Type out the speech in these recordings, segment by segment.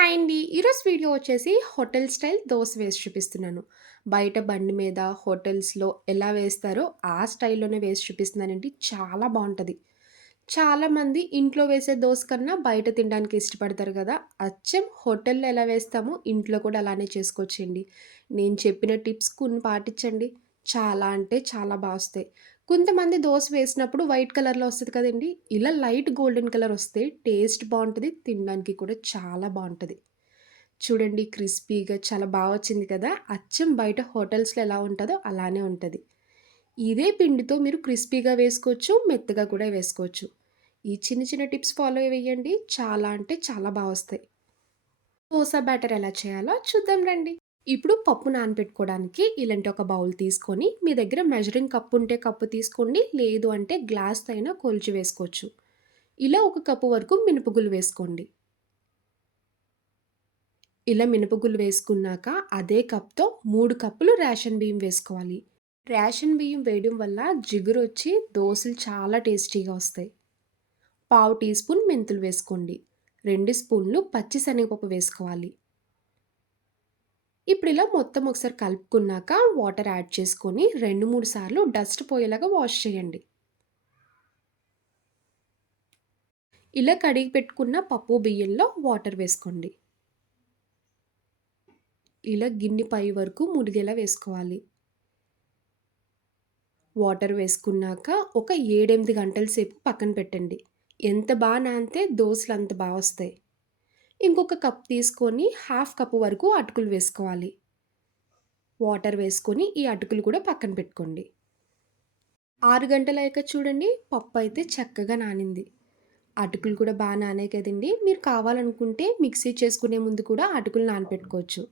Hi అండి. ఈరోజు video వచ్చేసి హోటల్ స్టైల్ దోస వేసి చూపిస్తున్నాను. బయట బండి మీద హోటల్స్‌లో ఎలా వేస్తారో ఆ స్టైల్‌లోనే వేసి చూపిస్తున్నానండి. చాలా బావుంటది. చాలామంది ఇంట్లో వేసే దోస కన్నా బయట తినడానికి ఇష్టపడతారు కదా! అచ్చం హోటల్‌లో ఎలా వేస్తామో ఇంట్లో కూడా అలానే చేసుకోవచ్చండి. నేను చెప్పిన టిప్స్ కొన్ని పాటించండి. చాలా అంటే చాలా వస్తాయి. కొంతమంది దోస వేసినప్పుడు వైట్ కలర్‌లో వస్తది కదండీ! ఇలా లైట్ గోల్డెన్ కలర్ వస్తే టేస్ట్ బావుంటది. తినడానికి కూడా చాలా బావుంటది. చూడండి క్రిస్పీగా చాలా వచ్చింది కదా! అచ్చం బయట హోటల్స్‌లో ఎలా ఉంటదో అలానే ఉంటది. ఇదే పిండితో మీరు క్రిస్పీగా వేసుకోవచ్చు, మెత్తగా కూడా వేసుకోవచ్చు. ఈ చిన్న చిన్న టిప్స్ ఫాలో వేయండి. చాలా అంటే చాలా వస్తాయి. దోస బ్యాటర్ ఎలా చేయాలో చూద్దాం రండి. ఇప్పుడు పప్పు నానబెట్టుకోవడానికి ఇలాంటి ఒక బౌల్ తీసుకొని, మీ దగ్గర మెజరింగ్ కప్ ఉంటే కప్పు తీసుకోండి. లేదు అంటే గ్లాస్‌తో అయినా కొలిచి వేసుకోవచ్చు. ఇలా ఒక కప్పు వరకు మినపగుళ్ళు వేసుకోండి. ఇలా మినపగుళ్ళు వేసుకున్నాక అదే కప్‌తో 3 కప్పులు రేషన్ బియ్యం వేసుకోవాలి. రేషన్ బియ్యం వేయడం వల్ల జిగురొచ్చి దోసలు చాలా టేస్టీగా వస్తాయి. పావు టీ స్పూన్ మెంతులు వేసుకోండి. 2 స్పూన్లు పచ్చి శనగపప్పు వేసుకోవాలి. ఇప్పుడు ఇలా మొత్తం ఒకసారి కలుపుకున్నాక వాటర్ యాడ్ చేసుకొని 2, 3 సార్లు డస్ట్ పోయేలాగా వాష్ చేయండి. ఇలా కడిగి పెట్టుకున్న పప్పు బియ్యంలో వాటర్ వేసుకోండి. ఇలా గిన్నె పై వరకు మునిగేలా వేసుకోవాలి. వాటర్ వేసుకున్నాక ఒక 7, 8 గంటల సేపు పక్కన పెట్టండి. ఎంత నానితే దోసలు అంత వస్తాయి. ఇంకొక కప్ తీసుకొని హాఫ్ కప్ వరకు అటుకులు వేసుకోవాలి. వాటర్ వేసుకొని ఈ అటుకులు కూడా పక్కన పెట్టుకోండి. 6 గంటలయ్యాక చూడండి పప్పు అయితే చక్కగా నానింది. అటుకులు కూడా నానాయి కదండీ! మీరు కావాలనుకుంటే మిక్సీ చేసుకునే ముందు కూడా అటుకులు నానపెట్టుకోవచ్చు.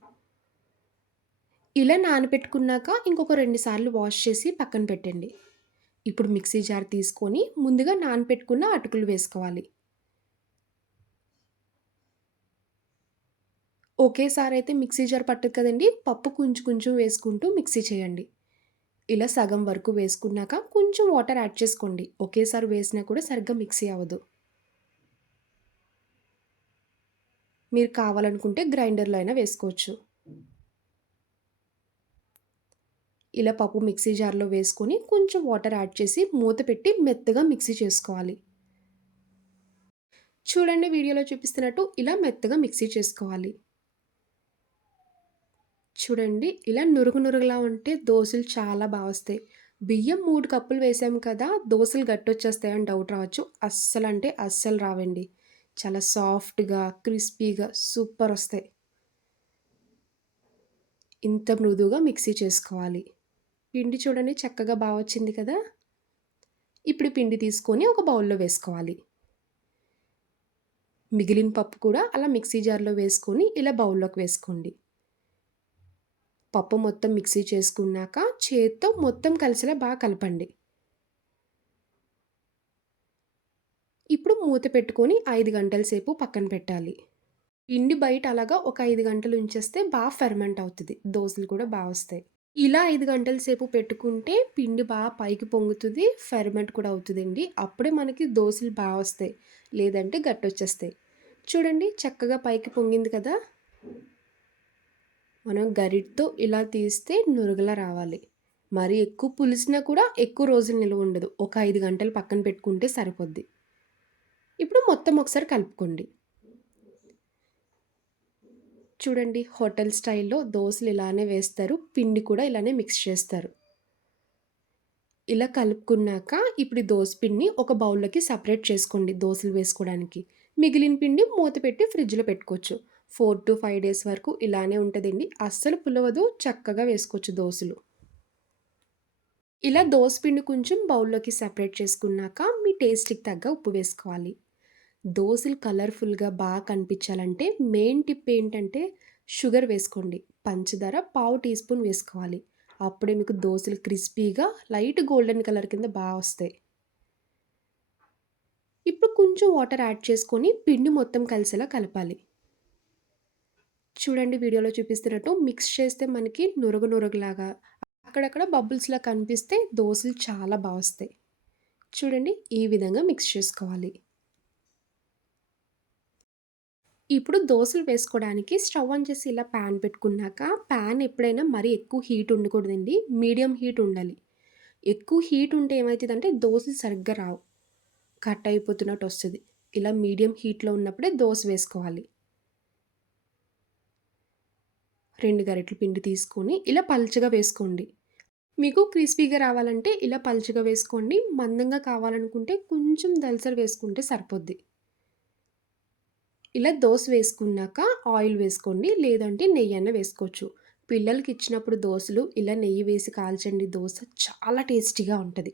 ఇలా నానపెట్టుకున్నాక ఇంకొక 2 సార్లు వాష్ చేసి పక్కన పెట్టండి. ఇప్పుడు మిక్సీ జార్ తీసుకొని ముందుగా నానపెట్టుకున్న అటుకులు వేసుకోవాలి. ఒకేసారయితే మిక్సీ జార్ పట్టదు కదండీ! పప్పు కొంచెం కొంచెం వేసుకుంటూ మిక్సీ చేయండి. ఇలా సగం వరకు వేసుకున్నాక కొంచెం వాటర్ యాడ్ చేసుకోండి. ఒకేసారి వేసినా కూడా సరిగ్గా మిక్సీ అవ్వదు. మీరు కావాలనుకుంటే గ్రైండర్‌లో అయినా వేసుకోవచ్చు. ఇలా పప్పు మిక్సీ జార్‌లో వేసుకొని కొంచెం వాటర్ యాడ్ చేసి మూత పెట్టి మెత్తగా మిక్సీ చేసుకోవాలి. చూడండి వీడియోలో చూపిస్తున్నట్టు ఇలా మెత్తగా మిక్సీ చేసుకోవాలి. చూడండి ఇలా నురుగు నురుగులా ఉంటే దోసలు చాలా వస్తాయి. బియ్యం 3 కప్పులు వేసాము కదా! దోసలు గట్టొచ్చేస్తాయని డౌట్ రావచ్చు. అస్సలంటే అస్సలు రావండి. చాలా సాఫ్ట్‌గా, క్రిస్పీగా సూపరొస్తాయి. ఇంత మృదువుగా మిక్సీ చేసుకోవాలి. పిండి చూడండి చక్కగా వచ్చింది కదా! ఇప్పుడు పిండి తీసుకొని ఒక బౌల్‌లో వేసుకోవాలి. మిగిలిన పప్పు కూడా అలా మిక్సీ జార్‌లో వేసుకొని ఇలా బౌల్‌లోకి వేసుకోండి. పప్పు మొత్తం మిక్సీ చేసుకున్నాక చేత్తో మొత్తం కలిసేలా కలపండి. ఇప్పుడు మూత పెట్టుకొని 5 గంటల సేపు పక్కన పెట్టాలి. పిండి బయట అలాగా ఒక 5 గంటలు ఉంచేస్తే ఫెర్మెంట్ అవుతది. దోసలు కూడా వస్తాయి. ఇలా 5 గంటల సేపు పెట్టుకుంటే పిండి పైకి పొంగుతది. ఫెర్మెంట్ కూడా అవుతదండి. అప్పుడే మనకి దోసలు వస్తాయి. లేదంటే గట్టొచ్చేస్తాయి. చూడండి చక్కగా పైకి పొంగింది కదా! మనం గరిటతో ఇలా తీస్తే నురగలా రావాలి. మరి ఎక్కువ పులిసినా కూడా ఎక్కువ రోజులు నిలువ ఉండదు. ఒక 5 గంటలు పక్కన పెట్టుకుంటే సరిపోద్ది. ఇప్పుడు మొత్తం ఒకసారి కలుపుకోండి. చూడండి హోటల్ స్టైల్‌లో దోసలు ఇలానే వేస్తారు. పిండి కూడా ఇలానే మిక్స్ చేస్తారు. ఇలా కలుపుకున్నాక ఇప్పుడు ఈ దోస పిండిని ఒక బౌల్‌లోకి సెపరేట్ చేసుకోండి దోసలు వేసుకోవడానికి. మిగిలిన పిండి మూత పెట్టి ఫ్రిడ్జ్‌లో పెట్టుకోవచ్చు. 4-5 డేస్ వరకు ఇలానే ఉంటదండి. అస్సలు పులవదు. చక్కగా వేసుకోవచ్చు దోసలు. ఇలా దోస పిండి కొంచెం బౌల్‌లోకి సెపరేట్ చేసుకున్నాక మీ టేస్ట్‌కి తగ్గ ఉప్పు వేసుకోవాలి. దోసలు కలర్‌ఫుల్‌గా కనిపించాలంటే మెయిన్ టిప్ ఏంటంటే షుగర్ వేసుకోండి. పంచదార పావు టీ స్పూన్ వేసుకోవాలి. అప్పుడే మీకు దోసలు క్రిస్పీగా లైట్ గోల్డెన్ కలర్ కింద వస్తాయి. ఇప్పుడు కొంచెం వాటర్ యాడ్ చేసుకొని పిండి మొత్తం కలిసేలా కలపాలి. చూడండి వీడియోలో చూపిస్తున్నట్టు మిక్స్ చేస్తే మనకి నురగలాగా అక్కడక్కడ బబుల్స్‌లా కనిపిస్తే దోసలు చాలా వస్తాయి. చూడండి ఈ విధంగా మిక్స్ చేసుకోవాలి. ఇప్పుడు దోసలు వేసుకోవడానికి స్టవ్ ఆన్ చేసి ఇలా ప్యాన్ పెట్టుకున్నాక, ప్యాన్ ఎప్పుడైనా మరీ ఎక్కువ హీట్ ఉండకూడదండి. మీడియం హీట్ ఉండాలి. ఎక్కువ హీట్ ఉంటే ఏమైతదంటే దోసలు సరిగ్గా రావు. కట్ అయిపోతున్నట్టొస్తది. ఇలా మీడియం హీట్‌లో ఉన్నప్పుడే దోస వేసుకోవాలి. 2 గరిటెల పిండి తీసుకొని ఇలా పల్చగా వేసుకోండి. మీకు క్రిస్పీగా రావాలంటే ఇలా పల్చగా వేసుకోండి. మందంగా కావాలనుకుంటే కొంచెం దళసరి వేసుకుంటే సరిపోద్ది. ఇలా దోస వేసుకున్నాక ఆయిల్ వేసుకోండి. లేదంటే నెయ్యన్నా వేసుకోవచ్చు. పిల్లలకిచ్చినప్పుడు దోసలు ఇలా నెయ్యి వేసి కాల్చండి దోస చాలా టేస్టీగా ఉంటది.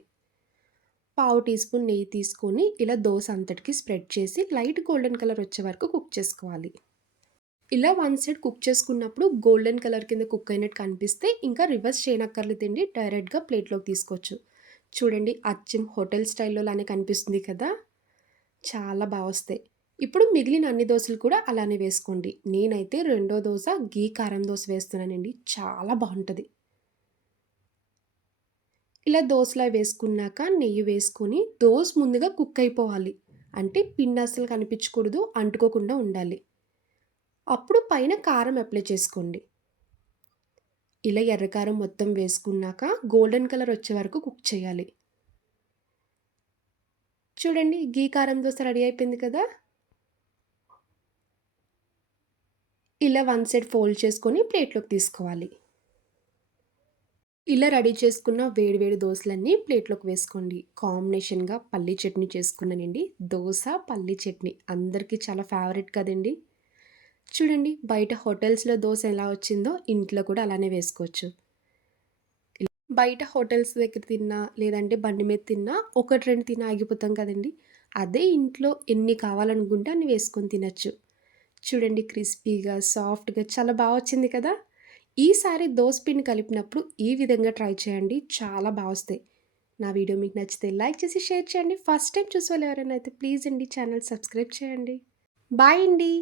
పావు టీ స్పూన్ నెయ్యి తీసుకొని ఇలా దోస అంతటికి స్ప్రెడ్ చేసి లైట్ గోల్డెన్ కలర్ వచ్చే వరకు కుక్ చేసుకోవాలి. ఇలా వన్ సైడ్ కుక్ చేసుకున్నప్పుడు గోల్డెన్ కలర్ కింద కుక్ అయినట్టు కనిపిస్తే ఇంకా రివర్స్ చేయనక్కర్లేదండి. డైరెక్ట్‌గా ప్లేట్‌లోకి తీసుకోవచ్చు. చూడండి అచ్చం హోటల్ స్టైల్‌లో లానే కనిపిస్తుంది కదా! చాలా బా వస్తాయి. ఇప్పుడు మిగిలిన అన్ని దోసలు కూడా అలానే వేసుకోండి. నేనైతే రెండో దోస ఘీ కారం దోస వేస్తున్నానండి. చాలా బావుంటది. ఇలా దోసలా వేసుకున్నాక నెయ్యి వేసుకొని దోస ముందుగా కుక్ అయిపోవాలి. అంటే పిండి అస్సలు కనిపించకూడదు. అంటుకోకుండా ఉండాలి. అప్పుడు పైన కారం అప్లై చేసుకోండి. ఇలా ఎర్ర కారం మొత్తం వేసుకున్నాక గోల్డెన్ కలర్ వచ్చే వరకు కుక్ చేయాలి. చూడండి ఘీ కారం దోస రెడీ అయిపోయింది కదా! ఇలా వన్ సైడ్ ఫోల్డ్ చేసుకొని ప్లేట్‌లోకి తీసుకోవాలి. ఇలా రెడీ చేసుకున్న వేడి వేడి దోసలన్నీ ప్లేట్‌లోకి వేసుకోండి. కాంబినేషన్‌గా పల్లీ చట్నీ చేసుకున్నానండి. దోస, పల్లీ చట్నీ అందరికీ చాలా ఫేవరెట్ కదండీ! చూడండి బయట హోటల్స్‌లో దోస ఎలా వచ్చిందో ఇంట్లో కూడా అలానే వేసుకోవచ్చు. బయట హోటల్స్ దగ్గర తిన్నా, లేదంటే బండి మీద తిన్నా, 1, 2 తిని ఆగిపోతాం కదండీ! అదే ఇంట్లో ఎన్ని కావాలనుకుంటే అన్ని వేసుకొని తినొచ్చు. చూడండి క్రిస్పీగా, సాఫ్ట్‌గా చాలా బా వచ్చింది కదా! ఈసారి దోస పిండి కలిపినప్పుడు ఈ విధంగా ట్రై చేయండి. చాలా బా వస్తాయి. నా వీడియో మీకు నచ్చితే లైక్ చేసి, షేర్ చేయండి. ఫస్ట్ టైమ్ చూసేవాళ్ళు ఎవరైనా అయితే ప్లీజ్ అండి ఛానల్ సబ్స్క్రైబ్ చేయండి. బాయ్ అండి.